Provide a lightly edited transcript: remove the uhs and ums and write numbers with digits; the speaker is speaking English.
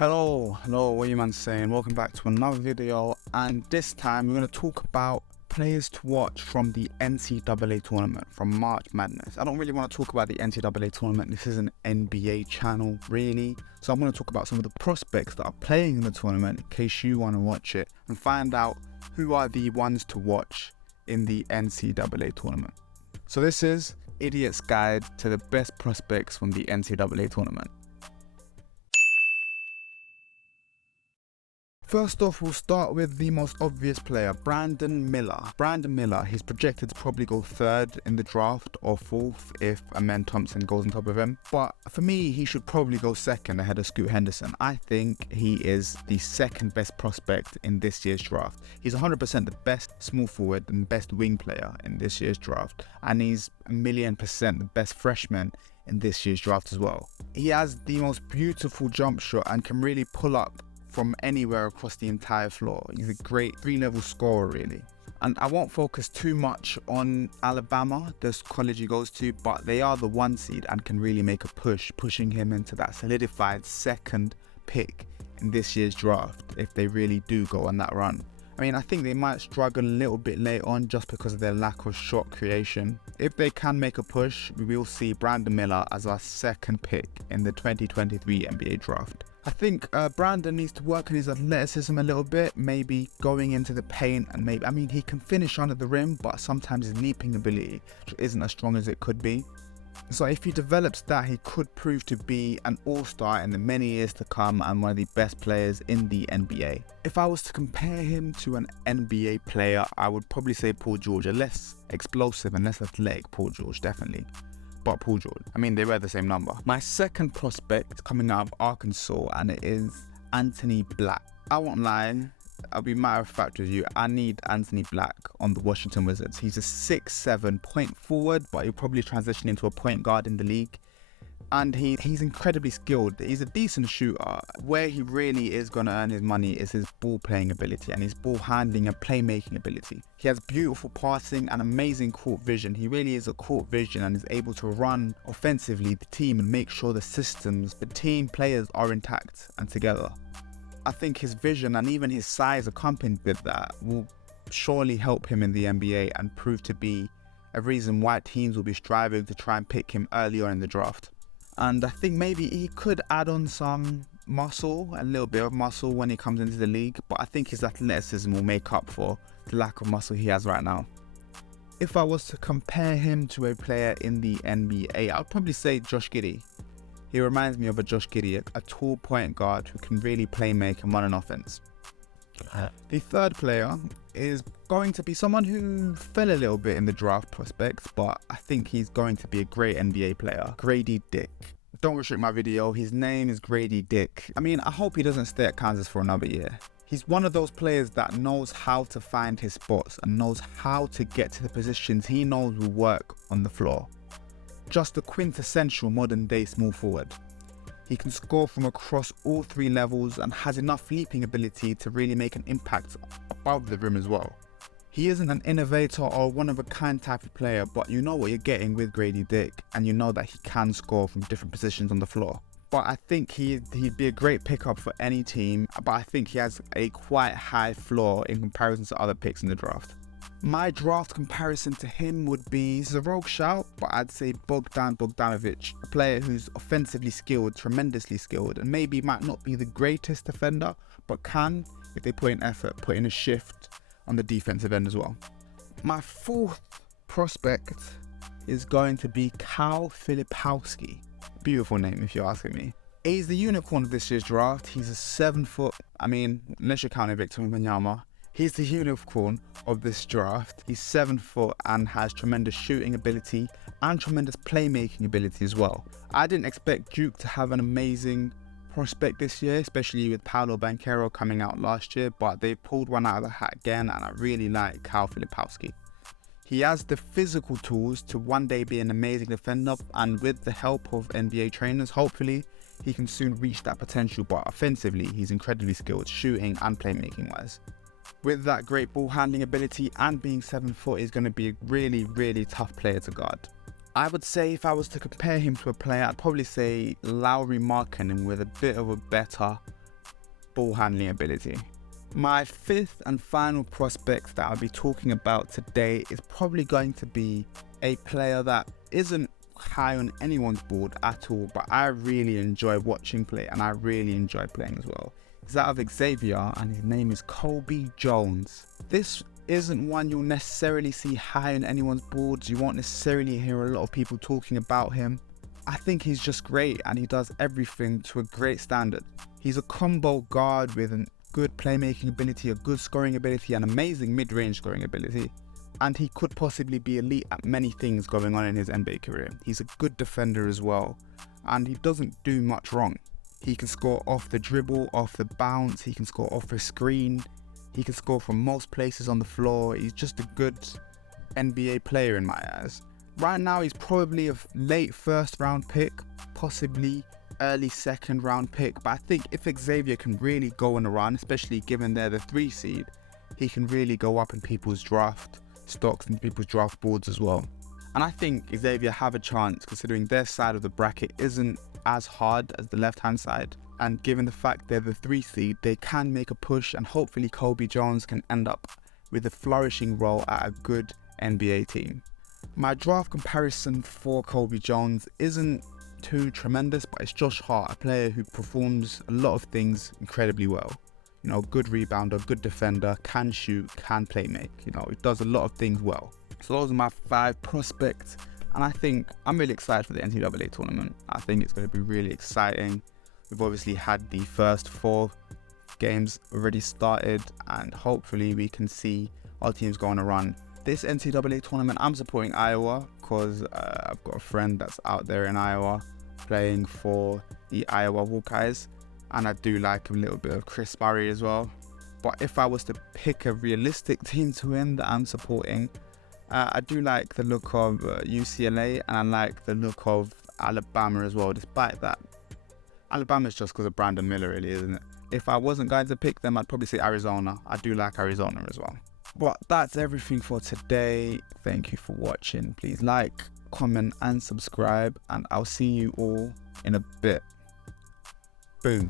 Hello, what are you man saying? Welcome back to another video, and this time we're going to talk about players to watch from the NCAA Tournament, from March Madness. I don't really want to talk about the NCAA Tournament, this is an NBA channel really, so I'm going to talk about some of the prospects that are playing in the tournament in case you want to watch it and find out who are the ones to watch in the NCAA Tournament. So this is Idiot's Guide to the best prospects from the NCAA Tournament. First off, we'll start with the most obvious player, Brandon Miller. Brandon Miller, he's projected to probably go third in the draft or fourth if Amen Thompson goes on top of him. But for me, he should probably go second ahead of Scoot Henderson. I think he is the second best prospect in this year's draft. He's 100% the best small forward and best wing player in this year's draft. And he's 1,000,000% the best freshman in this year's draft as well. He has the most beautiful jump shot and can really pull up from anywhere across the entire floor. He's a great 3-level scorer really. And I won't focus too much on Alabama, this college he goes to, but they are the 1 seed and can really make a push, pushing him into that solidified second pick in this year's draft if they really do go on that run. I mean, I think they might struggle a little bit late on just because of their lack of shot creation. If they can make a push, we will see Brandon Miller as our second pick in the 2023 NBA draft. I think Brandon needs to work on his athleticism a little bit, maybe going into the paint, and he can finish under the rim, but sometimes his leaping ability isn't as strong as it could be. So if he develops that, he could prove to be an all-star in the many years to come and one of the best players in the NBA. If I was to compare him to an NBA player, I would probably say Paul George, a less explosive and less athletic Paul George, definitely. But Paul George, they wear the same number. My second prospect coming out of Arkansas, and it is Anthony Black. I won't lie, I'll be matter of fact with you, I need Anthony Black on the Washington Wizards. He's a 6'7" point forward, but he'll probably transition into a point guard in the league. And he's incredibly skilled. He's a decent shooter. Where he really is going to earn his money is his ball playing ability and his ball handling and playmaking ability. He has beautiful passing and amazing court vision. He really is a court vision and is able to run offensively the team and make sure the systems, the team players are intact and together. I think his vision and even his size accompanied with that will surely help him in the NBA and prove to be a reason why teams will be striving to try and pick him earlier in the draft. And I think maybe he could add on some muscle, a little bit of muscle when he comes into the league, but I think his athleticism will make up for the lack of muscle he has right now. If I was to compare him to a player in the NBA, I'd probably say Josh Giddey. He reminds me of a Josh Giddey, a tall point guard who can really play make and run an offense. The third player is going to be someone who fell a little bit in the draft prospects, but I think he's going to be a great NBA player, Grady Dick. Don't restrict my video, his name is Grady Dick. I hope he doesn't stay at Kansas for another year. He's one of those players that knows how to find his spots and knows how to get to the positions he knows will work on the floor. Just a quintessential modern day small forward. He can score from across all 3 levels and has enough leaping ability to really make an impact above the rim as well. He isn't an innovator or one-of-a-kind type of player, but you know what you're getting with Grady Dick, and you know that he can score from different positions on the floor. But I think he'd be a great pickup for any team, but I think he has a quite high floor in comparison to other picks in the draft. My draft comparison to him would be, he's a rogue shout, but I'd say Bogdan Bogdanovic, a player who's offensively skilled, tremendously skilled, and maybe might not be the greatest defender, but can, if they put in effort, put in a shift on the defensive end as well. My fourth prospect is going to be Cal Filipowski. Beautiful name if you're asking me. He's the unicorn of this year's draft. He's a 7 foot, unless you're counting Victor Wembanyama, he's the unicorn of this draft. He's 7 foot and has tremendous shooting ability and tremendous playmaking ability as well. I didn't expect Duke to have an amazing prospect this year, especially with Paolo Banchero coming out last year, but they pulled one out of the hat again, and I really like Cal Filipowski. He has the physical tools to one day be an amazing defender, and with the help of NBA trainers, hopefully he can soon reach that potential, but offensively he's incredibly skilled, shooting and playmaking wise. With that great ball handling ability and being 7 foot, he's going to be a really, really tough player to guard. I would say if I was to compare him to a player, I'd probably say Lauri Markkanen with a bit of a better ball handling ability. My fifth and final prospect that I'll be talking about today is probably going to be a player that isn't high on anyone's board at all, but I really enjoy watching play and I really enjoy playing as well. He's out of Xavier and his name is Kobe Jones. This isn't one you'll necessarily see high on anyone's boards. You won't necessarily hear a lot of people talking about him. I think he's just great and he does everything to a great standard. He's a combo guard with a good playmaking ability, a good scoring ability, and amazing mid-range scoring ability. And he could possibly be elite at many things going on in his NBA career. He's a good defender as well, and he doesn't do much wrong. He can score off the dribble, off the bounce, he can score off a screen, he can score from most places on the floor. He's just a good NBA player in my eyes. Right now he's probably a late first round pick, possibly early second round pick, but I think if Xavier can really go on a run, especially given they're the 3 seed, he can really go up in people's draft stocks and people's draft boards as well. And I think Xavier have a chance considering their side of the bracket isn't as hard as the left hand side, and given the fact they're the 3 seed, they can make a push and hopefully Kobe Jones can end up with a flourishing role at a good NBA team. My draft comparison for Kobe Jones isn't too tremendous, but it's Josh Hart, a player who performs a lot of things incredibly well. You know, good rebounder, good defender, can shoot, can play make. You know, he does a lot of things well. So those are my 5 prospects, and I think I'm really excited for the NCAA tournament. I think it's going to be really exciting. We've obviously had the first 4 games already started, and hopefully we can see our teams go on a run. This NCAA tournament, I'm supporting Iowa because I've got a friend that's out there in Iowa playing for the Iowa Hawkeyes, and I do like a little bit of Chris Murray as well. But if I was to pick a realistic team to win that I'm supporting, I do like the look of UCLA, and I like the look of Alabama as well. Despite that, Alabama's just because of Brandon Miller, really, isn't it? If I wasn't going to pick them, I'd probably say Arizona. I do like Arizona as well. But that's everything for today. Thank you for watching. Please like, comment and subscribe, and I'll see you all in a bit. Boom.